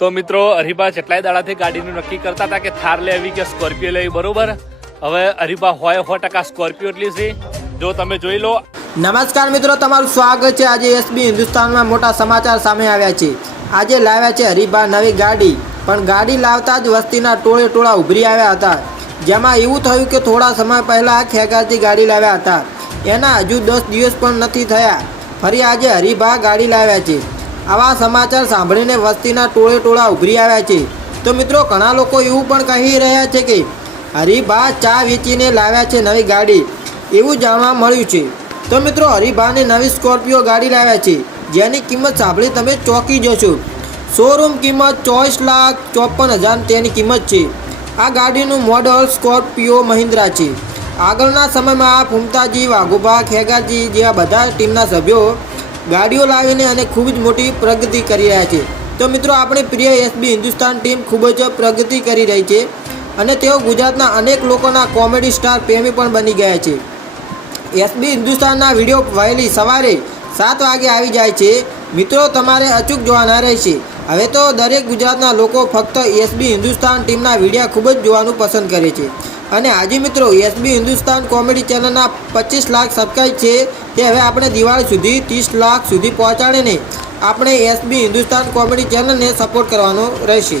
તો મિત્રો હરીબા જેટલાય દાડાથી ગાડીનું નક્કી કરતા હતા કે થાર લેવી કે સ્કોર્પિયો લેવી બરોબર? હવે હરીબા હોય સો ટકા સ્કોર્પિયો એટલી છે. જો તમે જોઈ લો. નમસ્કાર મિત્રો, તમારું સ્વાગત છે આજે એસબી હિન્દુસ્તાનમાં મોટા સમાચાર સામે આવ્યા છે. આજે લાવ્યા છે હરિભા નવી ગાડી, પણ ગાડી લાવતા જ વસ્તીના ટોળે ટોળા ઉભરી આવ્યા હતા. જેમાં એવું થયું કે થોડા સમય પહેલા ખેગારથી ગાડી લાવ્યા હતા. એના હજુ દસ દિવસ પણ નથી થયા. ફરી આજે હરિભા ગાડી લાવ્યા છે. આવા સમાચાર સાંભળીને વસ્તીના ટોળે ટોળા ઉભરી આવ્યા છે. તો મિત્રો, ઘણા લોકો એવું પણ કહી રહ્યા છે કે, હરિભા ચા વેચીને લાવ્યા છે નવી ગાડી. એવું જાણવા મળ્યું છે. તો મિત્રો, હરિભાને નવી સ્કોર્પિયો ગાડી લાવ્યા છે. જેની કિંમત સાંભળી તમે ચોંકી જશો. શોરૂમ કિંમત ચોવીસ લાખ ચોપન હજાર તેની કિંમત છે. આ ગાડીનું મોડલ સ્કોર્પિયો મહિન્દ્રા છે. આગળના સમયમાં ફૂમતાજી વાઘુભા ખેગાજી જેવા બધા ટીમના સભ્યો ગાડીઓ લાવીને અને ખૂબ જ મોટી પ્રગતિ કરી રહ્યા છે. તો મિત્રો, આપણી પ્રિય એસબી હિન્દુસ્તાન ટીમ ખૂબ જ પ્રગતિ કરી રહી છે અને તેઓ ગુજરાતના અનેક લોકોના કોમેડી સ્ટાર પ્રેમી પણ બની ગયા છે. એસબી હિન્દુસ્તાનના વીડિયો વહેલી સવારે સાત વાગે આવી જાય છે. મિત્રો, તમારે અચૂક જોવાના રહેશે. હવે તો દરેક ગુજરાતના લોકો ફક્ત એસબી હિન્દુસ્તાન ટીમના વિડીયા ખૂબ જ જોવાનું પસંદ કરે છે. અને આજે મિત્રો એસબી હિન્દુસ્તાન કોમેડી ચેનલના પચીસ લાખ સબસ્ક્રાઈબ છે તે હવે આપણે દિવાળી સુધી ત્રીસ લાખ સુધી પહોંચાડીને આપણે એસબી હિન્દુસ્તાન કોમેડી ચેનલને સપોર્ટ કરવાનો રહેશે.